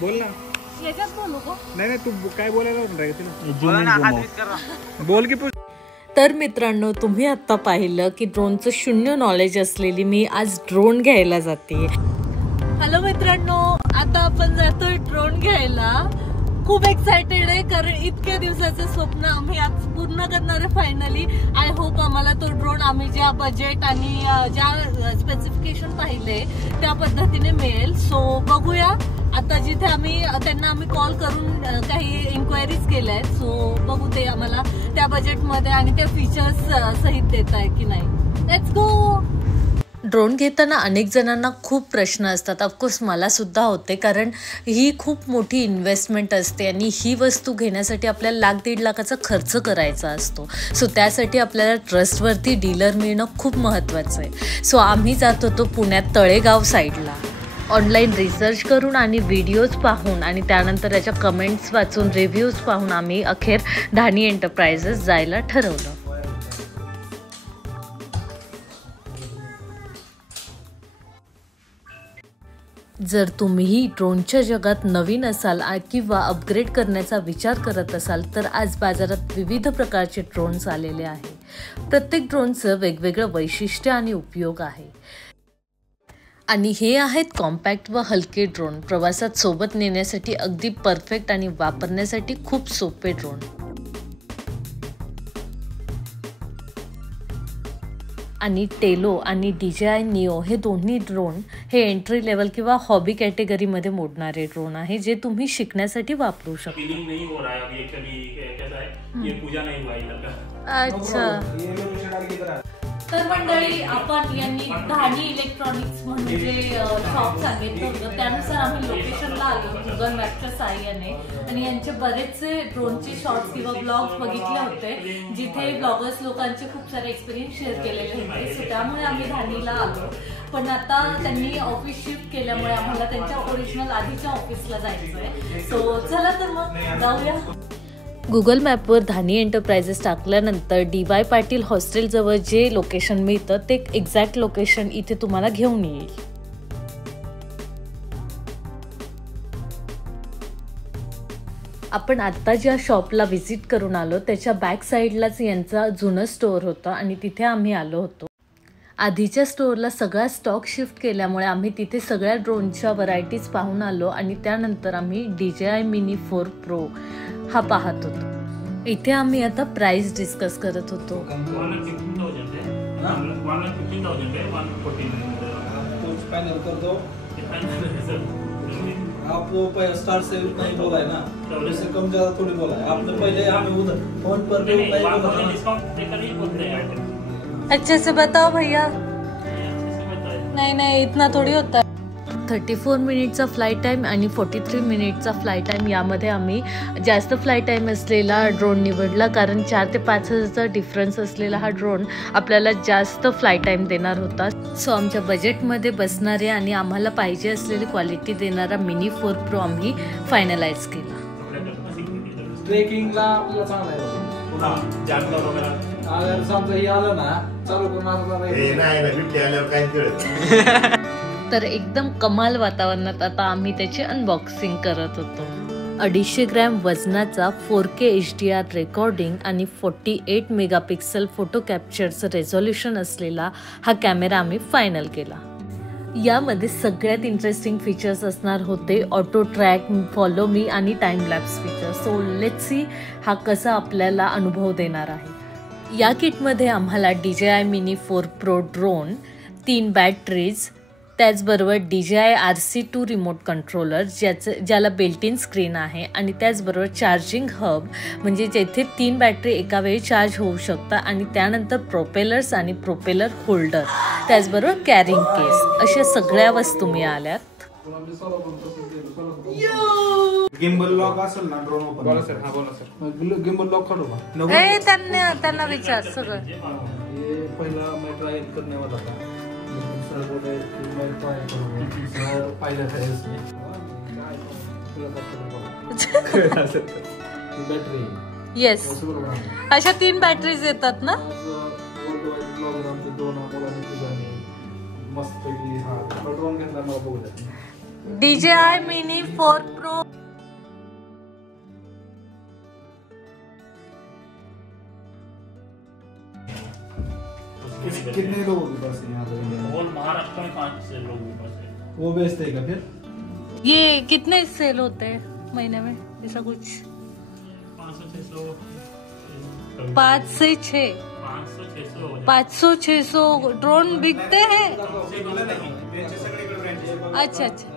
बोल ना. याच्यात बोलू का? नाही तू काय बोलायला बोल की. तर मित्रांनो, तुम्ही आता पाहिलं की ड्रोनचं शून्य नॉलेज असलेली मी आज ड्रोन घ्यायला जाते. हॅलो मित्रांनो, आता आपण जातोय ड्रोन घ्यायला. खूप एक्साइटेड आहे कारण इतक्या दिवसाचं स्वप्न आम्ही आज पूर्ण करणार आहे फायनली. आय होप आम्हाला तो ड्रोन आम्ही ज्या बजेट आणि ज्या स्पेसिफिकेशन पाहिले त्या पद्धतीने मिळेल. सो बघूया. आता जिथे त्यांना आम्ही कॉल करून काही इन्क्वायरीज केल्या आहेत. सो बघू ते आम्हाला त्या बजेटमध्ये आणि त्या फीचर्स सहित देत आहे की नाही. Let's go. ड्रोन घेताना अनेक जणांना खूप प्रश्न असतात. ऑफकोर्स मला सुद्धा होते, कारण ही खूप मोठी इन्व्हेस्टमेंट असते आणि ही वस्तू घेण्यासाठी आपल्याला 1,00,000-1.5 लाखाचा खर्च करायचा असतो. सो त्यासाठी आपल्याला ट्रस्टवरती डीलर मिळणं खूप महत्त्वाचं आहे. सो आम्ही जात होतो पुण्यात तळेगाव साईडला. ऑनलाईन रिसर्च करून आणि व्हिडिओज पाहून आणि त्यानंतर त्याच्या कमेंट्स वाचून रिव्ह्यूज पाहून आम्ही अखेर धानी एंटरप्राइजेस जायला ठरवलं. जर तुम्हीही ड्रोनच्या जगात नवीन असाल किंवा अपग्रेड करण्याचा विचार करत असाल तर आज बाजारात विविध प्रकारचे ड्रोन्स आलेले आहे. प्रत्येक ड्रोनचं वेगवेगळं वैशिष्ट्य आणि उपयोग आहे. आणि हे आहेत कॉम्पॅक्ट व हलके ड्रोन. प्रवासात सोबत नेण्यासाठी अगदी परफेक्ट आणि वापरण्यासाठी खूप सोपे ड्रोन. आणि टेलो आणि DJI Neo हे दोन्ही ड्रोन हे एंट्री लेवल किंवा हॉबी कॅटेगरीमध्ये मोडणारे ड्रोन आहे, जे तुम्ही शिकण्यासाठी वापरू शकता. अच्छा. तर मंडळी, आपण यांनी धानी इलेक्ट्रॉनिक्स म्हणजे शॉप सांगितलं होतं, त्यानुसार आम्ही लोकेशनला आलो गुगल मॅपच्या साहाय्याने. आणि यांचे बरेचसे ड्रोनचे शॉर्ट्स किंवा ब्लॉग्स बघितले होते, जिथे ब्लॉगर्स लोकांचे खूप सारे एक्सपिरियन्स शेअर केलेले होते. सो त्यामुळे आम्ही धानीला आलो. पण आता त्यांनी ऑफिस शिफ्ट केल्यामुळे आम्हाला त्यांच्या ओरिजिनल आधीच्या ऑफिसला जायचं आहे. सो चला तर मग जाऊया. गुगल मॅपवर धानी एंटरप्राइजेस टाकल्यानंतर DY पाटील हॉस्टेलजवळ जे लोकेशन मिळतं ते एक्झॅक्ट लोकेशन इथे तुम्हाला घेऊन येईल. आपण आत्ता ज्या शॉपला व्हिजिट करून आलो त्याच्या बॅक साईडलाच यांचा जुनं स्टोअर होतं आणि तिथे आम्ही आलो होतो. आधीच्या स्टोअरला सगळा स्टॉक शिफ्ट केल्यामुळे आम्ही तिथे सगळ्या ड्रोनच्या व्हरायटीज पाहून आलो आणि त्यानंतर आम्ही DJI Mini 4 Pro हा पाहत होतो. इथे आम्ही आता प्राइस डिस्कस करत होतो. आपको स्टार से नहीं बोला है ना, इससे कम ज्यादा थोड़ी बोला है आपने. पहले हमें उधर फोन पर अच्छे से बताओ भैया. नहीं इतना थोड़ी होता है. 34 मिनिटचा फ्लाईट टाईम आणि 43 मिनिटचा फ्लाईट टाईम यामध्ये आम्ही जास्त फ्लाईट टाईम असलेला ड्रोन निवडला, कारण 4 ते 5 हजारचा डिफरन्स असलेला हा ड्रोन आपल्याला जास्त फ्लाईट टाईम देणार होता. सो आमच्या बजेटमध्ये बसणारे आणि आम्हाला पाहिजे असलेली क्वालिटी देणारा Mini 4 Pro आम्ही फायनलाइज केला. ट्रेकिंगला आपल्याला चांगला आहे. अगर समजा हे आलं ना चालू करून तर एकदम कमाल वातावरणात आता आम्ही त्याची अनबॉक्सिंग करत होतो. 250 ग्रॅम वजनाचा 4K HDR रेकॉर्डिंग आणि 48 मेगापिक्सल फोटो कॅप्चरचं रेझोल्युशन असलेला हा कॅमेरा आम्ही फायनल केला. यामध्ये सगळ्यात इंटरेस्टिंग फीचर्स असणार होते ऑटो ट्रॅक, फॉलो मी आणि time lapse feature. So let's see हा कसा आपल्याला अनुभव देणार आहे. या किटमध्ये आम्हाला DJI Mini 4 Pro drone, 3 batteries, त्याचबरोबर DJI RC2 रिमोट कंट्रोलर ज्याला बिल्ट इन स्क्रीन आहे आणि त्याचबरोबर चार्जिंग हब म्हणजे जेथे 3 बॅटरी एका वेळी चार्ज होऊ शकतात आणि त्यानंतर प्रोपेलर्स आणि प्रोपेलर होल्डर, त्याचबरोबर कॅरिंग केस अशा सगळ्या वस्तू मिळाल्यात. गिम्बल लॉक असेल ना ड्रोन ओपन. बोला सर. हां बोला सर. गिम्बल लॉक करू का? त्यांना विचार सगळं. हे पहिला मी ट्रायल करणे वाला था. येस, अशा 3 बॅटरीज येतात ना. मस्त ड्रोन घेतला मला बघू द्या. DJI Mini 4 Pro। कितने लोगों के पास है यहाँ पे? होल महाराष्ट्र में 5 लोगों के पास है। वो बेचते हैं क्या फिर? ये कितने सेल होते हैं महीने में, ऐसा कुछ? 500-600 5 से 6 500-600 ड्रोन बिकते हैं। अच्छा अच्छा।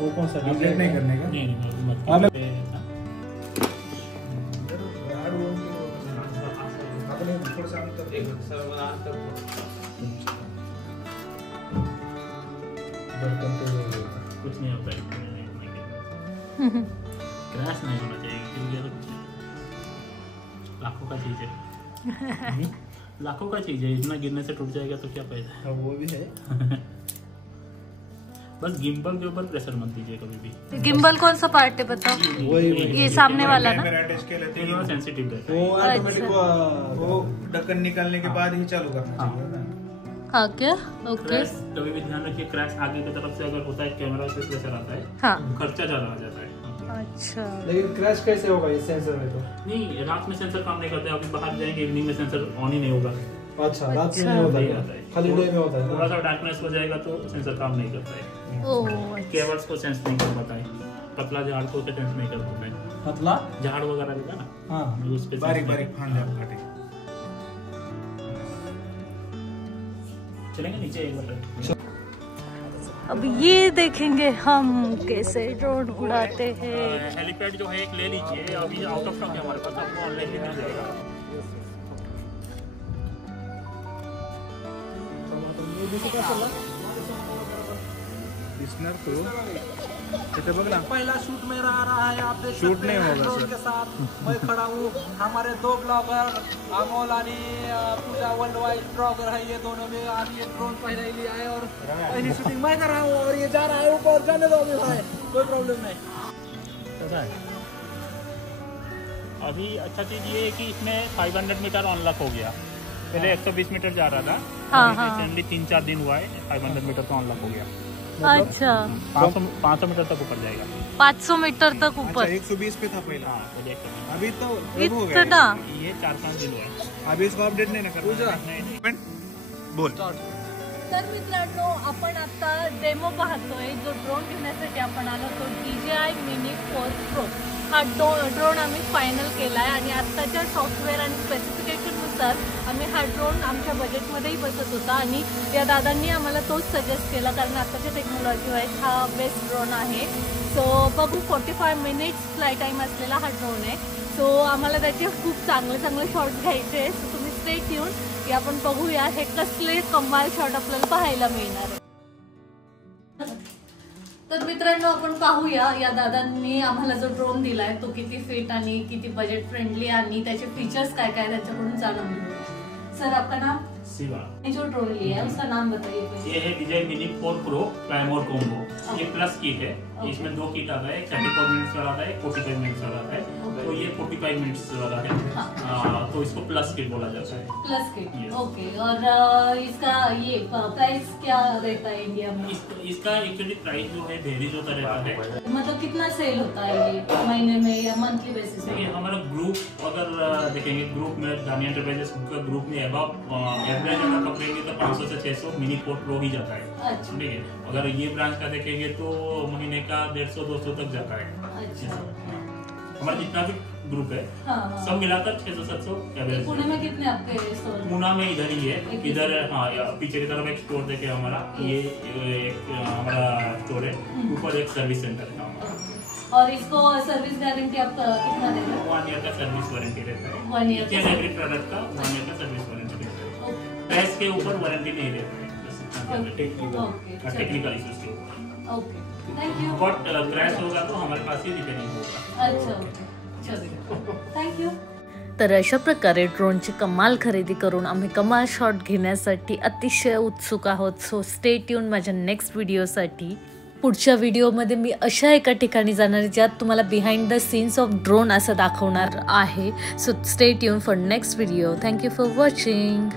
वो कौन सा अपडेट नहीं करने का? नहीं हाँ, मैं- कुछ नहीं होता है क्रैश नहीं होना चाहिए क्योंकि तो कुछ नहीं। लाखों का चीज है लाखों का चीज है, इतना गिरने से टूट जाएगा तो क्या फायदा है। वो भी है। बस गिम्बल के ऊपर प्रेशर मत दीजिए कभी भी। गिम्बल कौन सा पार्ट है बताओ? ये सामने वाला ना? सेंसिटिव रहता है। वो ऑटोमेटिक वो ढक्कन निकालने के बाद ही चालू करना हाँ। चाहिए ना। हाँ क्या? ओके। क्रैश कभी भी ध्यान रखिए, क्रैश आगे की तरफ से अगर होता है कैमरा से प्रेशर आता है, हाँ। खर्चा ज्यादा आ जाता है। अच्छा। लेकिन क्रैश कैसे होगा ये सेंसर में तो? नहीं, रात में सेंसर काम नहीं करते, अभी बाहर जाएंगे इवनिंग में सेंसर ऑन ही नहीं होगा। अच्छा, रात में नहीं होता नहीं है, होता है। खाली डे में होता है थोड़ा ना? सा डार्कनेस हो जाएगा तो सेंसर काम नहीं करता है। ओह, केबल्स को सेंस नहीं कर पाता है, पतला झाड़ को सेंस नहीं कर पाता है। पतला झाड़ वगैरह रहता है ना, हाँ, उस पे बारीक बारीक फांदे काटे। चलेंगे नीचे एक बार। अब ये देखेंगे हम कैसे ड्रोन उड़ाते हैं। हेलीपैड जो है एक ले लीजिए, अभी आउट ऑफ स्टॉक है हमारे पास, आपको ऑनलाइन भी मिल जाएगा। इथे बघ ना, पहला शूट में रहा है, आप देख शूट सकते नहीं हैं होगा ड्रोन सर। के साथ मैं खड़ा हूँ। हमारे 2 ब्लॉगर अमोल आणि पूजा वर्ल्ड वाइड ब्लॉगर है, ये दोनों में आज ये ड्रोन पहले ही लिया है और पहली शूटिंग मैं कर रहा हूँ और ये जा रहा है ऊपर, जाने दो अभी भाई, कोई प्रॉब्लम नहीं। कैसा है? अभी अच्छा चीज ये है कि इसमें 500 मीटर अनलॉक हो गया, पहले 120 मीटर जा रहा था। हाँ, हाँ। रिसेंटली 3-4 दिन हुआ है, 500 मीटर तो अनलॉक हो गया। अच्छा, 500 मीटर तक ऊपर जाएगा। 500 मीटर तक ऊपर? 120 पे था पहला, हाँ, तो देख सकते अभी तो इतना? हैं। ये 4-5 दिन हुआ है। अभी इसको अपडेट नहीं ना करना। नहीं, बोल। तर मित्रांनो, आपण आता डेमो पाहतोय जो ड्रोन घेण्यासाठी आपण आलो तो DJI Mini 4 Pro हा ड्रोन आम्ही फायनल केला आहे आणि आत्ताच्या सॉफ्टवेअर आणि स्पेसिफिकेशननुसार आम्ही हा ड्रोन आमच्या बजेटमध्येही बसत होता आणि या दादांनी आम्हाला तोच सजेस्ट केला, कारण आत्ताच्या टेक्नॉलॉजी वाईज हा बेस्ट ड्रोन आहे। सो बघू, 45 मिनिट्स फ्लाईट टाईम असलेला हा ड्रोन आहे। सो आम्हाला त्याचे खूप चांगले शॉट्स घ्यायचे आहेत, सो तुम्ही स्टे ट्यून की आपण बघूया हे कसले कमाल शॉट आपल्याला पाहायला मिळणार आहे। तर मित्रांनो, आपण पाहूया या दादांनी आम्हाला जो ड्रोन दिलाय तो किती फिट आणि किती बजेट फ्रेंडली आणि त्याचे फीचर्स काय काय त्यांच्याकडून जाणून घेऊया। सर, आपका नाम? शिवा। जो ड्रोन लिया है उसका नाम बताइए पहले। ये है DJI Mini 4 Pro प्राइमोर कॉम्बो। ये प्लस किट है, इसमें 2 किट आता है, 34 मिनट्स वाला आता है, 45 मिनट्स वाला आता है। तो ये 45 मिनट्स वाला है, तो इसको प्लस किट बोला जाता है। Plus kit, Yes. ओके। और इसका ये प्राइस क्या रहता है इंडिया में? इसका एक्चुअली प्राइस जो है वेरीज होता रहता है। मतलब कितना सेल होता है ये महीने में या मंथली बेसिस ये में? हमारा ग्रुप अगर देखेंगे, ग्रुप में दानी एंटरप्राइजेस का ग्रुप में एवरेज अगर पकड़ेंगे तो 500 से 600 Mini 4 Pro ही जाता है। अच्छा, ठीक है, अगर ये ब्रांच का देखेंगे तो महीने का 150-200 तक जाता है। अच्छा। हमारा जितना भी ग्रुप है हाँ, सब मिलाकर 600-700 एवरेज। पुणे में कितने आपके स्टोर? पुणे में इधर ही है, एक इधर हाँ पीछे की तरफ एक स्टोर देखे हमारा, ये एक हमारा स्टोर है, ऊपर एक सर्विस सेंटर है हमारा। और इसको सर्विस गारंटी आप कितना देंगे? 1 ईयर का सर्विस वारंटी रहता है। 1 ईयर का। एवरी प्रोडक्ट का 1 ईयर का सर्विस वारंटी रहता है। ओके, प्राइस के ऊपर वारंटी नहीं रहता है, ओके, टेक्निकल इश्यूज के ऊपर। Okay, thank you. But crash होगा तो हमारे पास ही रिपेयरिंग होगा। अच्छा, ओके। थँक्यू. तर अशा प्रकारे ड्रोनची कमाल खरेदी करून आम्ही कमाल शॉट घेण्यासाठी अतिशय उत्सुक आहोत. सो स्टे ट्यून माझ्या नेक्स्ट व्हिडिओसाठी. पुढच्या व्हिडिओमध्ये मी अशा एका ठिकाणी जाणार ज्यात तुम्हाला behind the scenes of drone असं दाखवणार आहे. So stay tune for next video. Thank you for watching.